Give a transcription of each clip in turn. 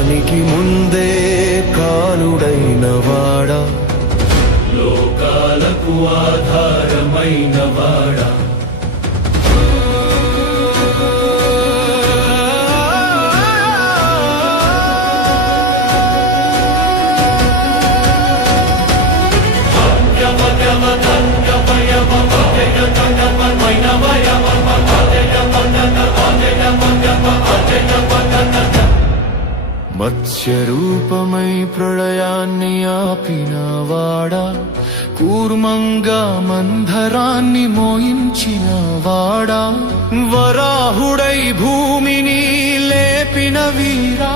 కాలానికి ముందే కాలుడైన వాడా, లోకాలకు ఆధారమైన వాడా, మత్స్యరూపమై ప్రళయాన్ని ఆపినవాడా, కూర్మంగా మంధరాన్ని మోయించిన వాడా, వరాహుడై భూమిని లేపిన వీరా,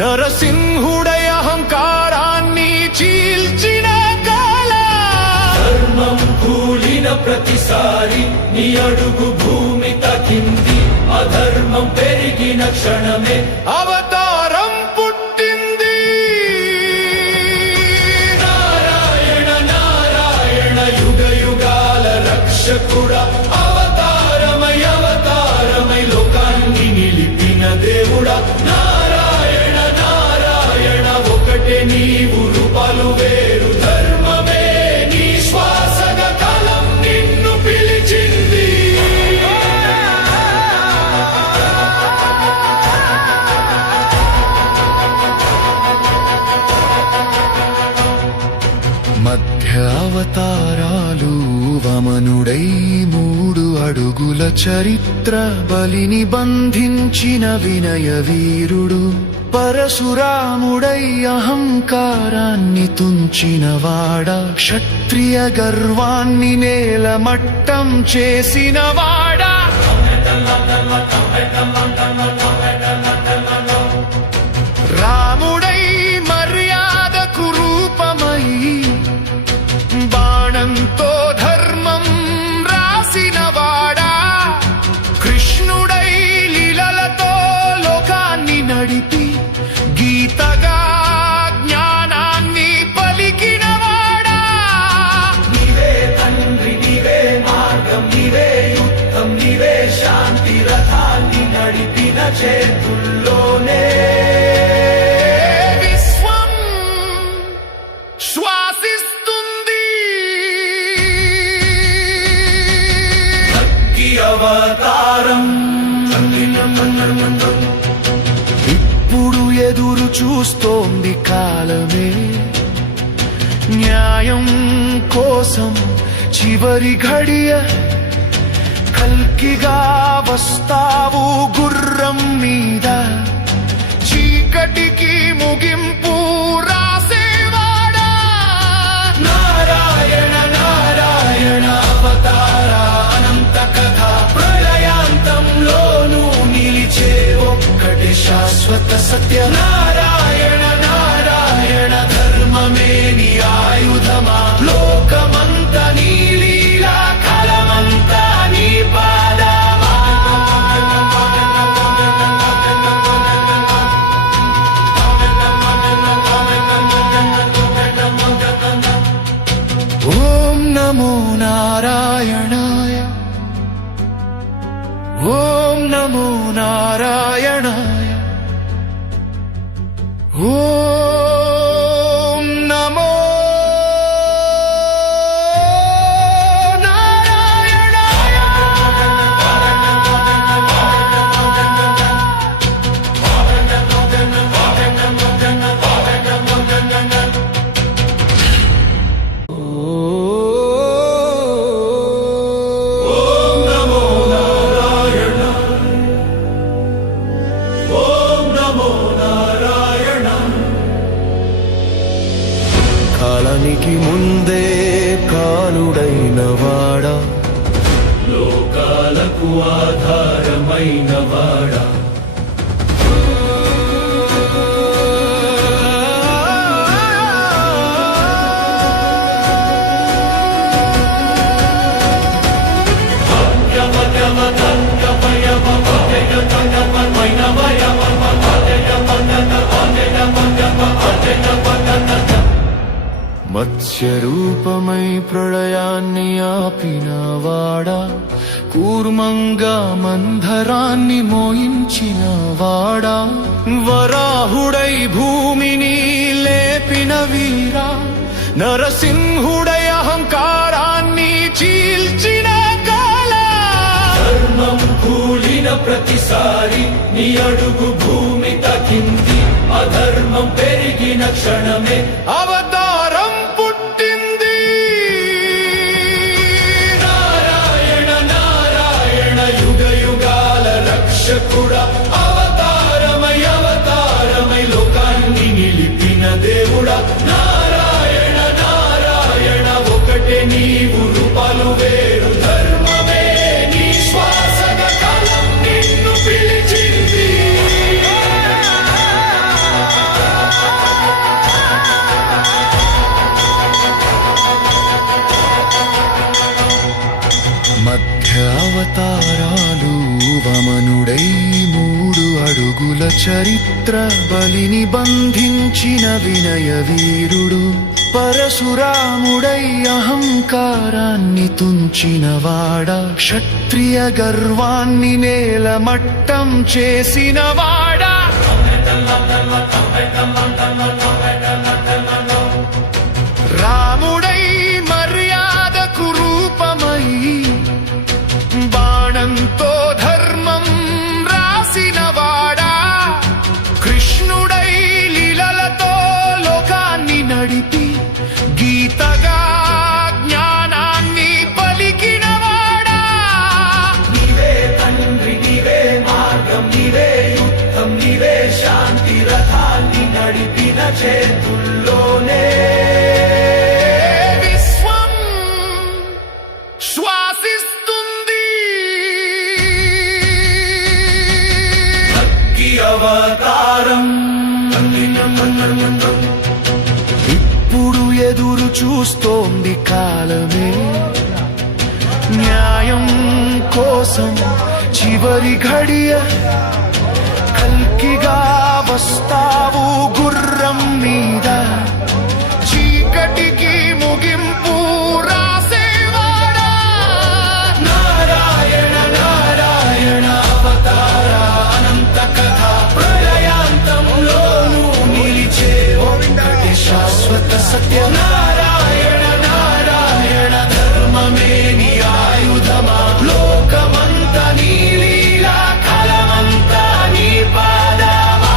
నరసింహుడై అహంకారాన్ని చీల్చిన కాలా, ధర్మం కూలిన ప్రతిసారి నీ అడుగు భూమి తాకింది, అధర్మం పెరిగిన క్షణమే అవతారం పుట్టింది. నారాయణ నారాయణ యుగ యుగాల రక్షకుడా, అవతారమై అవతారమై లోకాన్ని నిలిపిన దేవుడా, నారాయణ నారాయణ ఒకటే నీవు రూపాలు వేరు, ధర్మమే నీ శ్వాసగా కాలం నిన్ను పిలిచింది. మధ్య అవతారాలు వమనుడై 3 అడుగుల చరిత్ర, బలిని బంధించిన వినయ వీరుడు, పరశురాముడై అహంకారాన్ని తుంచిన వాడా, క్షత్రియ గర్వాన్ని నేలమట్టం చేసిన వాడా, రాముడై మర్యాదకు రూపమై బాణంతో ధర్మం రాసిన వాడా, కృష్ణుడై లీలలతో లోకాన్ని నడిపి గీతగా జ్ఞానాన్ని పలికిన వాడా, నీవే తండ్రి నీవే మార్గం నీవే యుద్ధం నీవే శాంతి రథాన్ని నడిపిన చేతుల్లోనే విశ్వం శ్వాసిస్తుంది. అగ్గి అవతారం ఇప్పుడు ఎదురు చూస్తోంది కాలమే, న్యాయం కోసం చివరి ఘడియ, కల్కిగా వస్తావు గుర్రం మీద, చీకటికి ముగింపు రాసేవాడా, నారాయణ నారాయణ అవతార అనంత కథ, ప్రళయాంతంలోనూ నిలిచే ఒక్కటి శాశ్వత సత్య, నారాయణ నారాయణ ధర్మమే నీ ఆయుధమా, లోకమంత నీ లీలా కలమంతా నీ పాదమా. ఓం నమో నారాయణాయ, ఓం నమో నారాయణాయ, ఓం నమో నారాయణాయ. ఓం నమో నారాయణ, ఓం నమో నారాయణ. కాలానికి ముందే కాలుడైన వాడా, లోకాలకు ఆధారమైన వాడా, మత్స్యరూపమై ప్రళయాన్ని ఆపినవాడా, కూర్మంగా మంధరాన్ని మోయించిన వాడా, వరాహుడై వరాహుడై భూమిని లేపిన వీరా నరసింహుడై అహంకారాన్ని చీల్చిన కాల ధర్మం కూలిన ప్రతిసారి నీ అడుగు భూమి తకింది అధర్మం పెరిగిన క్షణమే అవతారం పుట్టింది నారాయణ నారాయణ యుగ యుగాల రక్షకుడా అవతారమై అవతారమై లోకాన్ని నిలిపిన దేవుడా నారాయణ నారాయణ ఒకటే నీవు రూపాలు వేరు ధర్మమే నీ శ్వాసగా కాలం నిన్ను పిలిచింది మధ్య అవతారాలు వమనుడై 3 అడుగుల చరిత్ర బలిని బంధించిన వినయ వీరుడు పరశురాముడై అహంకారాన్ని తుంచినవాడ క్షత్రియ గర్వాన్ని నేలమట్టం చేసినవాడా రాముడై మర్యాదకు రూపమై బాణంతో ధర్మం రాసినవాడా కృష్ణుడై లీలలతో లోకాన్ని నడిపి గీతగా జ్ఞానాన్ని పలికినవాడా నీవే తండ్రి నీవే మార్గం నీవే యుద్ధం నీవే శాంతి రథాన్ని నడిపిన చేతుల్లోనే విశ్వం శ్వాసిస్తుంది అగ్గి అవతారం ఇప్పుడు ఎదురు చూస్తోంది కాలమే న్యాయం కోసం చివరి ఘడియ కల్కిగా వస్తావు గుర్రం మీద చీకటికి ముగింపు రాసేవాడా నారాయణ నారాయణ అవతార అనంత కథ ప్రళయాంతంలోనూ నిలిచే ఒక్కటి శాశ్వత సత్యం నారాయణ నారాయణ ధర్మమే నీ ఆయుధమా లోకమంతా నీ లీలా కలమంతా నీ పాదమా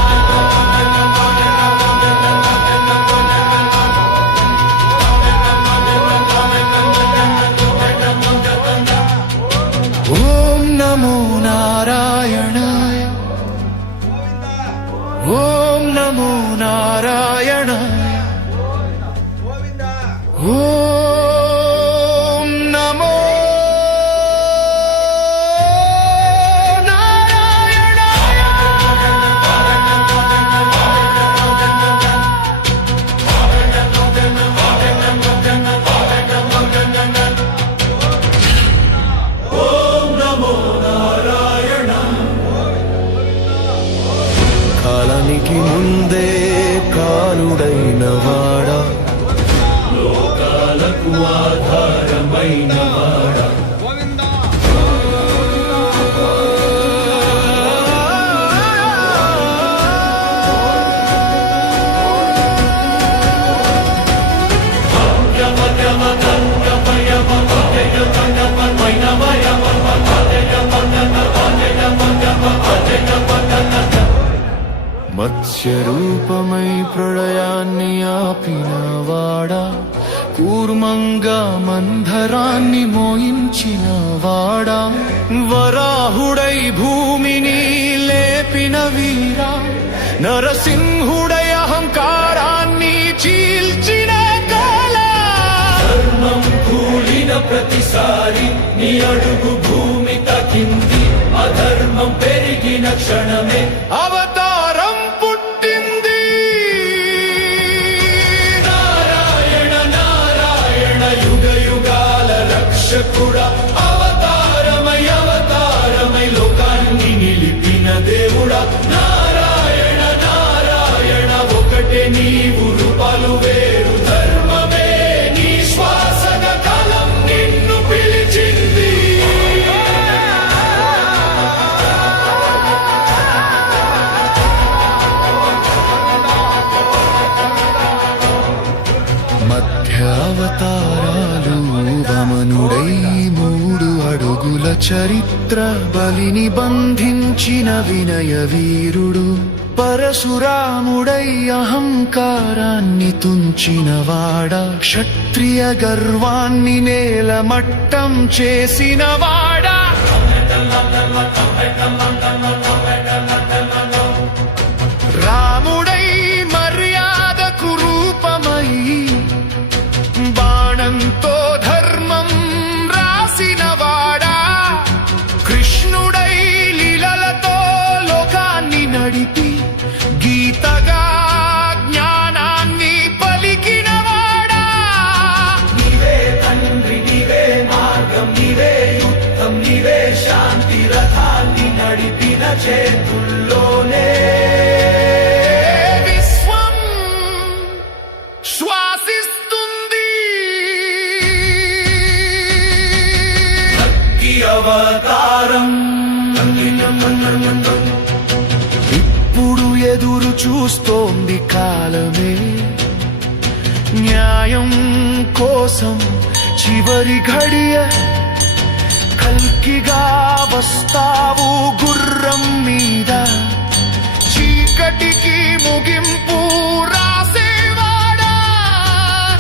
ఓం నమో నారాయణాయ ఓం నమో నారాయణాయ ఓం నమో ఓం నమో నారాయణ కాలానికి ముందే కాలుడైన వాడా లోకాలకు ఆధారమైన వాడా మత్స్య రూపమై ప్రళయాన్ని ఆపినవాడా కూర్మంగా మంధరాన్ని మోయించినవాడా వరాహుడై భూమిని లేపిన వీరా నరసింహుడై అహంకారాన్ని చీల్చిన కాల ధర్మం కూలిన ప్రతిసారి నీ అడుగు భూమి తకింది అధర్మం పెరిగిన క్షణమే అవతారం పుట్టింది నారాయణ నారాయణ యుగ యుగాల రక్షకుడా అవతారమై అవతారమై లోకాన్ని నిలిపిన దేవుడా నారాయణ నారాయణ ఒకటే నీవు రూపాలు వేరు ధర్మమే నీ శ్వాసగా కాలం నిన్ను పిలిచింది చరిత్ర బలిని బంధించిన వినయ వీరుడు పరశురాముడై అహంకారాన్ని తుంచినవాడా క్షత్రియ గర్వాన్ని నేలమట్టం చేసినవాడా రాముడై మర్యాదకు రూపమై బాణంతో ధర్మం రాసినవాడా కృష్ణుడై లీలలతో లోకాన్ని నడిపి గీతగా జ్ఞానాన్ని పలికినవాడా నీవే తండ్రి నీవే మార్గం నీవే యుద్ధం నీవే శాంతి రథాన్ని నడిపిన చేతుల్లోనే విశ్వం శ్వాసిస్తుంది ఈ అవతారం ఇప్పుడు ఎదురు చూస్తోంది కాలమే న్యాయం కోసం చివరి ఘడియ కల్కిగా వస్తావు గుర్రం మీద చీకటికి ముగింపు రాసేవాడా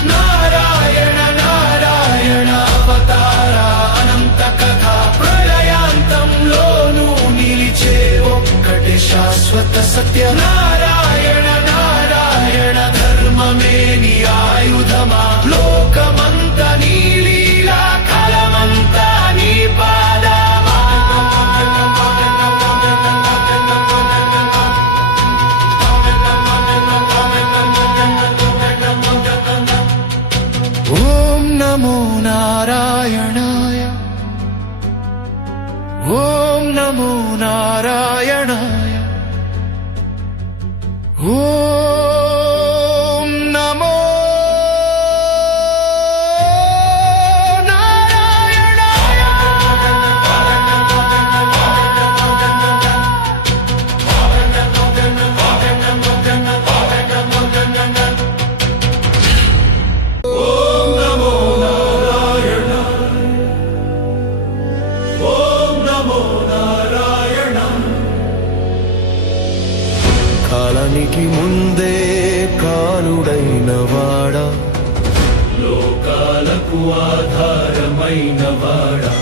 నారాయణ నారాయణ అవతార అనంత కథ ప్రళయాంతంలోనూ నిలిచే ఒక్కటి శాశ్వత సత్య నారాయణ నారాయణ ధర్మమే నీ ఆయుధమా లోకమంత నీ లీలా కలమంతా నీ పాదమా ఓం నమో నారాయణాయ ఓం నమో నారాయణాయ ఓం నమో నారాయణాయ ఓం నమో నారాయణ ఓం నమో నారాయణ కాలానికి ముందే కాలుడైన వాడా లోకాలకు ఆధారమైన వాడా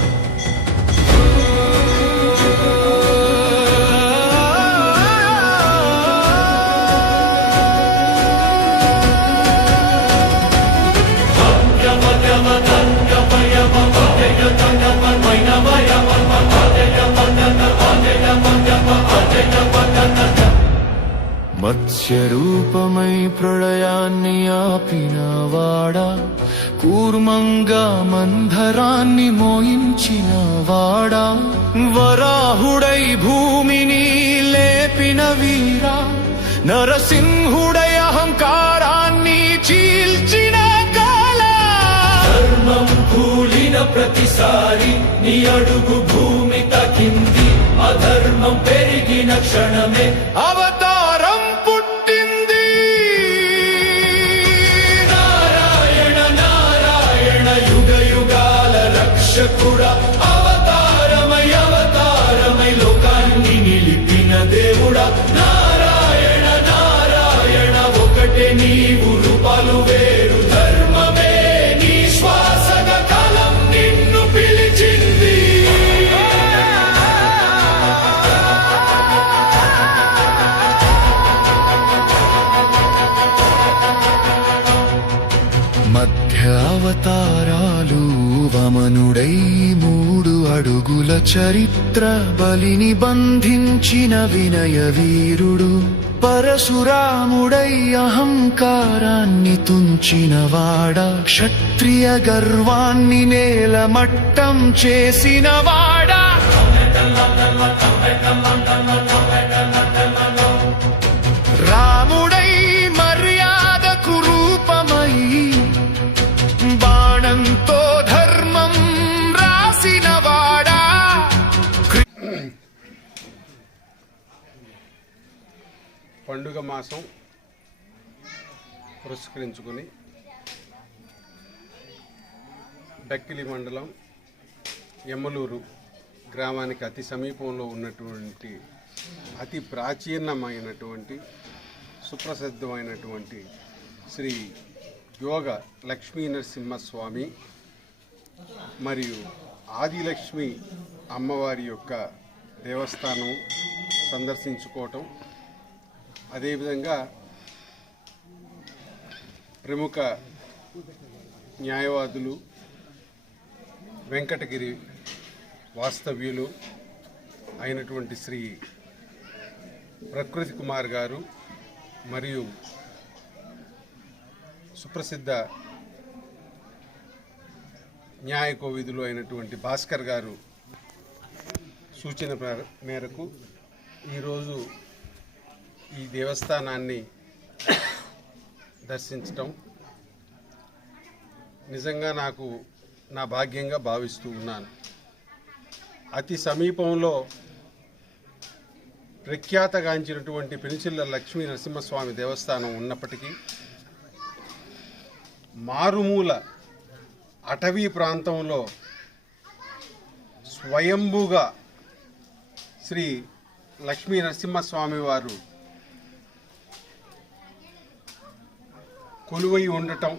మత్స్య రూపమై ప్రళయాన్ని ఆపినవాడా కూర్మంగా మంధరాన్ని మోయించినవాడా వరాహుడై భూమిని లేపిన వీరా నరసింహుడై అహంకారాన్ని చీల్చిన కాలా ధర్మం కూలిన ప్రతిసారి నీ అడుగు భూమి తకింది అధర్మం పెరిగిన క్షణమే అవతారం పుట్టింది నారాయణ నారాయణ యుగ యుగాల రక్షకుడా అవతారమై అవతారమై లోకాన్ని నిలిపిన దేవుడా నారాయణ నారాయణ ఒకటే నీవు రూపాలు వేరు ధర్మమే నీ శ్వాసగా కాలం నిన్ను పిలిచింది మధ్య అవతారాలు వమనుడై 3 అడుగుల చరిత్ర బలిని బంధించిన వినయ వీరుడు పరశురాముడై అహంకారాన్ని తుంచినవాడా క్షత్రియ గర్వాన్ని నేలమట్టం చేసినవాడా రాముడై మర్యాదకు రూపమై బాణంతో ధర్మం రాసినవాడా పండుగ మాసం పురస్కరించుకుని బెక్కిలి మండలం ఎమ్మలూరు గ్రామానికి అతి సమీపంలో ఉన్నటువంటి అతి ప్రాచీనమైనటువంటి సుప్రసిద్ధమైనటువంటి శ్రీ యోగ లక్ష్మీ నరసింహస్వామి మరియు ఆదిలక్ష్మి అమ్మవారి యొక్క దేవస్థానం సందర్శించుకోవటం, అదేవిధంగా ప్రముఖ న్యాయవాదులు వెంకటగిరి వాస్తవ్యులు అయినటువంటి శ్రీ ప్రకృతి కుమార్ గారు మరియు సుప్రసిద్ధ న్యాయ కోవిదులు అయినటువంటి భాస్కర్ గారు సూచన మేరకు ఈరోజు ఈ దేవస్థానాన్ని దర్శించటం నిజంగా నాకు నా భాగ్యంగా భావిస్తూ ఉన్నాను. అతి సమీపంలో ప్రఖ్యాతగాంచినటువంటి పెనుచిల్ల లక్ష్మీ నరసింహస్వామి దేవస్థానం ఉన్నప్పటికీ మారుమూల అటవీ ప్రాంతంలో స్వయంభుగా శ్రీ లక్ష్మీ నరసింహస్వామి వారు కొలువై ఉండటం,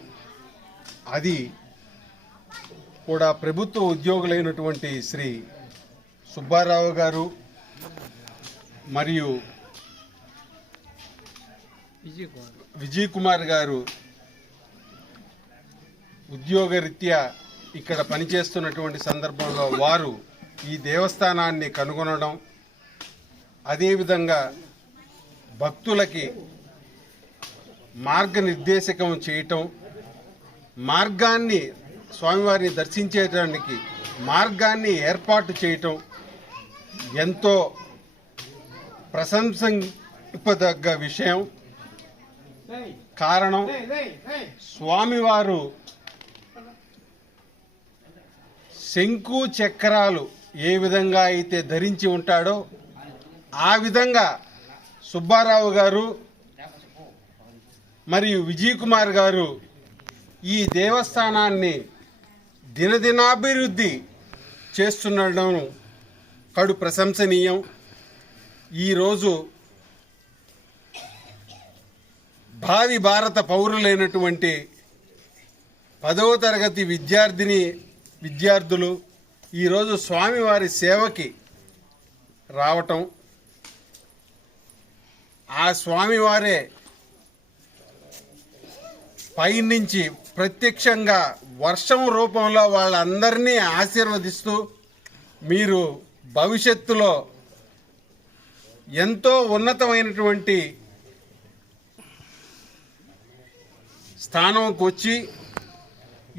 అది కూడా ప్రభుత్వ ఉద్యోగులైనటువంటి శ్రీ సుబ్బారావు గారు మరియు విజయ్ కుమార్ గారు ఉద్యోగరీత్యా ఇక్కడ పనిచేస్తున్నటువంటి సందర్భంలో వారు ఈ దేవస్థానాన్ని కనుగొనడం, అదేవిధంగా భక్తులకి మార్గనిర్దేశకం చేయటం, మార్గాన్ని స్వామివారిని దర్శించేటానికి మార్గాన్ని ఏర్పాటు చేయటం ఎంతో ప్రశంసింపదగ్గ విషయం. కారణం, స్వామివారు శంకు చక్రాలు ఏ విధంగా అయితే ధరించి ఉంటాడో ఆ విధంగా సుబ్బారావు గారు మరియు విజయ్ కుమార్ గారు ఈ దేవస్థానాన్ని దినదినాభివృద్ధి చేస్తుండడం కడు ప్రశంసనీయం. ఈరోజు భావి భారత పౌరులైనటువంటి 10వ తరగతి విద్యార్థులు ఈరోజు స్వామివారి సేవకి రావటం, ఆ స్వామివారే పైనుంచి ప్రత్యక్షంగా వర్షం రూపంలో వాళ్ళందరినీ ఆశీర్వదిస్తూ మీరు భవిష్యత్తులో ఎంతో ఉన్నతమైనటువంటి స్థానంకు వచ్చి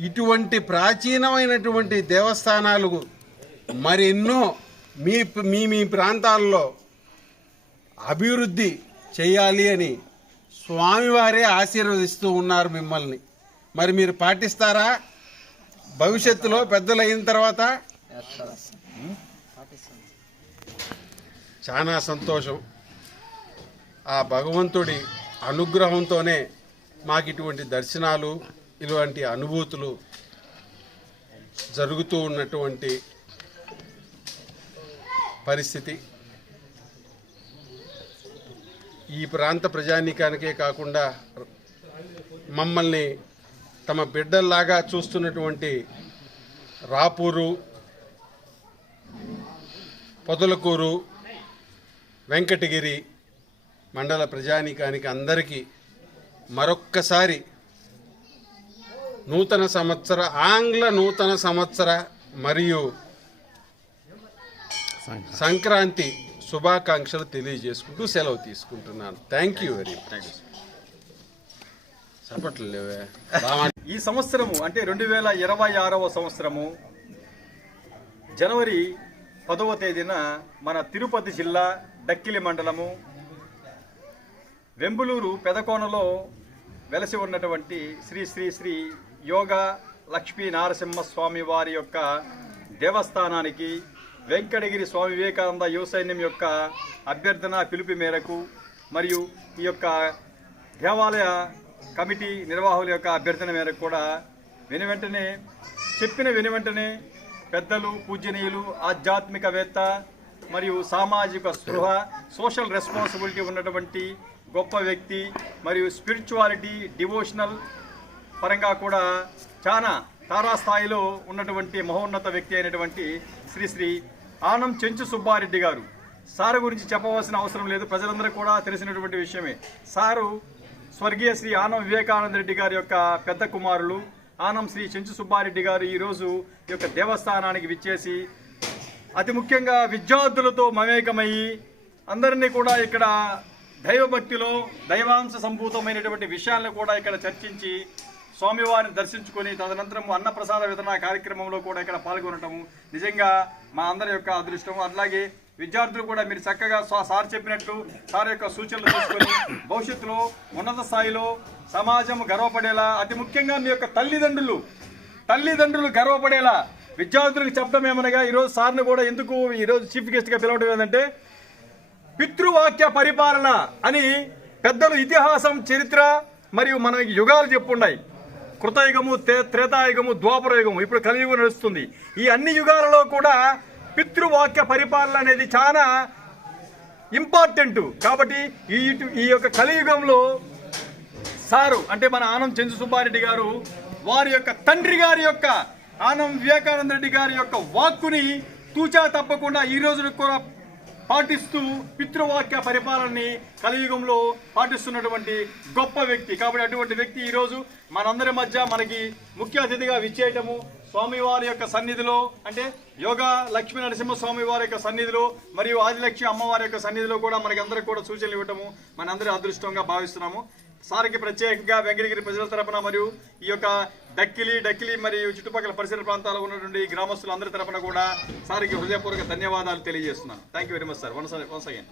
ఇటువంటి ప్రాచీనమైనటువంటి దేవస్థానాలు మరెన్నో మీ ప్రాంతాల్లో అభివృద్ధి చేయాలి అని స్వామివారే ఆశీర్వదిస్తూ ఉన్నారు మిమ్మల్ని. మరి మీరు పాటిస్తారా? భవిష్యత్తులో పెద్దలు అయిన తర్వాత చాలా సంతోషం. ఆ భగవంతుడి అనుగ్రహంతోనే మాకు ఇటువంటి దర్శనాలు, ఇటువంటి అనుభూతులు జరుగుతూ ఉన్నటువంటి పరిస్థితి. ఈ ప్రాంత ప్రజానీకానికే కాకుండా మమ్మల్ని తమ బిడ్డల్లాగా చూస్తున్నటువంటి రాపూరు, పొదలకూరు, వెంకటగిరి మండల ప్రజానీకానికి అందరికీ మరొక్కసారి ఆంగ్ల నూతన సంవత్సర మరియు సంక్రాంతి శుభాకాంక్షలు తెలియజేసుకుంటూ సెలవు తీసుకుంటున్నాను. Thank you very much. చెప్పట్లేవే ఈ సంవత్సరము అంటే 2026వ సంవత్సరము జనవరి 10వ తేదీన మన తిరుపతి జిల్లా డక్కిలి మండలము వెంబులూరు పెదకోనలో వెలసి ఉన్నటువంటి శ్రీ శ్రీ శ్రీ యోగ లక్ష్మీ నరసింహస్వామి వారి యొక్క దేవస్థానానికి వెంకటగిరి స్వామి వివేకానంద యువ సైన్యం యొక్క అభ్యర్థన పిలుపు మేరకు మరియు ఈ యొక్క దేవాలయ కమిటీ నిర్వాహకుల యొక్క అభ్యర్థన మేరకు కూడా వెనువెంటనే పెద్దలు, పూజనీయులు, ఆధ్యాత్మికవేత్త మరియు సామాజిక స్పృహ, సోషల్ రెస్పాన్సిబిలిటీ ఉన్నటువంటి గొప్ప వ్యక్తి మరియు స్పిరిచువాలిటీ, డివోషనల్ పరంగా కూడా చాలా తారాస్థాయిలో ఉన్నటువంటి మహోన్నత వ్యక్తి అయినటువంటి శ్రీ ఆనం చెంచు సుబ్బారెడ్డి గారు. సారు గురించి చెప్పవలసిన అవసరం లేదు, ప్రజలందరూ కూడా తెలిసినటువంటి విషయమే. సారు స్వర్గీయ శ్రీ ఆనం వివేకానంద రెడ్డి గారి యొక్క పెద్ద కుమారులు ఆనం శ్రీ చెంచు సుబ్బారెడ్డి గారు ఈరోజు ఈ యొక్క దేవస్థానానికి విచ్చేసి అతి ముఖ్యంగా విద్యార్థులతో మమేకమయ్యి అందరినీ కూడా ఇక్కడ దైవభక్తిలో దైవాంశ సంభూతమైనటువంటి విషయాలను కూడా ఇక్కడ చర్చించి స్వామివారిని దర్శించుకొని తదనంతరం అన్నప్రసాద వితరణ కార్యక్రమంలో కూడా ఇక్కడ పాల్గొనటము నిజంగా మా అందరి యొక్క అదృష్టం. అట్లాగే విద్యార్థులు కూడా మీరు చక్కగా సార్ చెప్పినట్టు సార్ యొక్క సూచనలు తీసుకొని భవిష్యత్తులో ఉన్నత స్థాయిలో సమాజం గర్వపడేలా, అతి ముఖ్యంగా మీ యొక్క తల్లిదండ్రులు గర్వపడేలా విద్యార్థులకు చెప్పడం ఏమనగా ఈరోజు సార్ని కూడా ఎందుకు ఈరోజు చీఫ్ గెస్ట్గా పిలవడం ఏంటంటే పితృవాక్య పరిపాలన అని పెద్దలు ఇతిహాసం, చరిత్ర మరియు మన యుగాలు చెప్పున్నాయి. కృతయుగము, త్రేతాయుగము, ద్వాపరయుగము, ఇప్పుడు కలియుగం నడుస్తుంది. ఈ అన్ని యుగాలలో కూడా పితృవాక్య పరిపాలన అనేది చాలా ఇంపార్టెంట్. కాబట్టి ఈ యొక్క కలియుగంలో సారు అంటే మన ఆనం చెంచు సుబ్బారెడ్డి గారు వారి యొక్క తండ్రి గారి యొక్క ఆనం వివేకానంద రెడ్డి గారి యొక్క వాక్కుని తూచా తప్పకుండా ఈ రోజున కూడా పాటిస్తూ పితృవాక్య పరిపాలనని కలియుగంలో పాటిస్తున్నటువంటి గొప్ప వ్యక్తి. కాబట్టి అటువంటి వ్యక్తి ఈరోజు మనందరి మధ్య మనకి ముఖ్య అతిథిగా విచ్చేయటము, స్వామివారి యొక్క సన్నిధిలో అంటే యోగా లక్ష్మీ నరసింహస్వామి వారి యొక్క సన్నిధిలో మరియు ఆదిలక్ష్మి అమ్మవారి యొక్క సన్నిధిలో కూడా మనకి అందరికి కూడా సూచనలు ఇవ్వటము మనందరి అదృష్టంగా భావిస్తున్నాము. సార్కి ప్రత్యేకంగా వెంకటగిరి ప్రజల తరపున మరియు ఈ యొక్క డక్కిలి మరియు చుట్టుపక్కల పరిసర ప్రాంతాల్లో ఉన్నటువంటి గ్రామస్తులందరి తరపున కూడా సార్కి హృదయపూర్వక ధన్యవాదాలు తెలియజేస్తున్నాను. Thank you very much sir. Once again.